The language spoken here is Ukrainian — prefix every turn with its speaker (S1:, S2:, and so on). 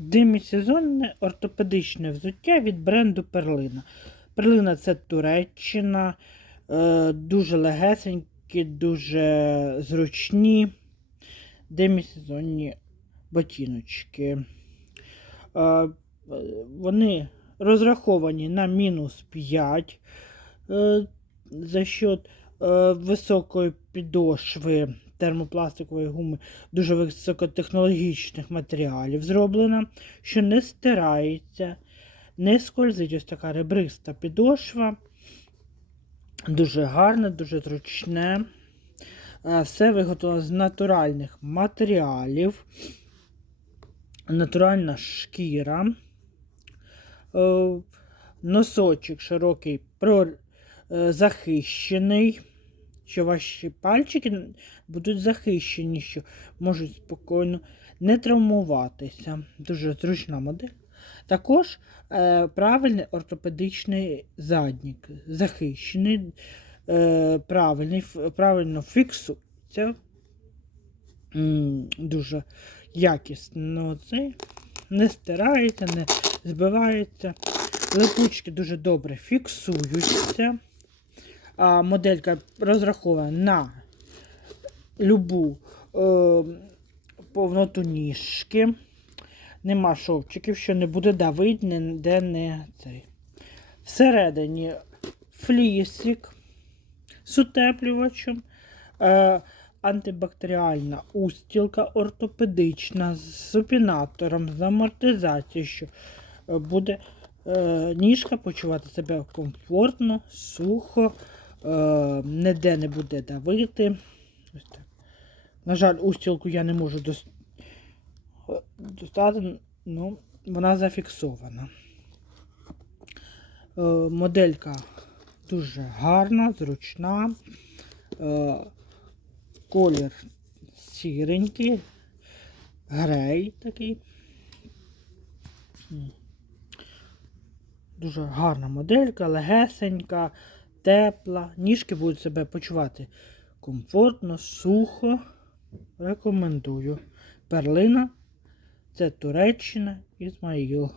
S1: Демісезонне ортопедичне взуття від бренду Перлина. Перлина це Туреччина, е, дуже легесенькі, дуже зручні демісезонні ботиночки. Е, Вони розраховані на мінус 5 е, за счет високої підошви термопластикової гуми дуже високотехнологічних матеріалів зроблена, що не стирається, не скользить ось така ребриста підошва. Дуже гарне, дуже зручне. Е, Все виготовлено з натуральних матеріалів. Натуральна шкіра. Е, Носочок широкий, е, захищений, що ваші пальчики будуть захищені, що можуть спокійно не травмуватися. Дуже зручна модель. Також е, правильний ортопедичний заднік, захищений, е, правильний, правильно фіксується. Дуже якісно це не стирається, не збивається. Липучки дуже добре фіксуються. А, моделька розрахована на любу е, повноту ніжки. Нема шовчиків, що не буде давити, ніде не цей. Всередині флісик з утеплювачем, е, антибактеріальна устілка ортопедична з супінатором, з амортизацією, що е, буде е, ніжка почувати себе комфортно, сухо, е, ніде не буде давити. Ось так. На жаль, устілку я не можу е, достати, ну, вона зафіксована. Е, моделька дуже гарна, зручна. Е, колір сіренький, грей такий. Дуже гарна моделька, легесенька, тепла. Ніжки будуть себе почувати комфортно, сухо. Рекомендую. Перлина це Туреччина, Ізмаїл.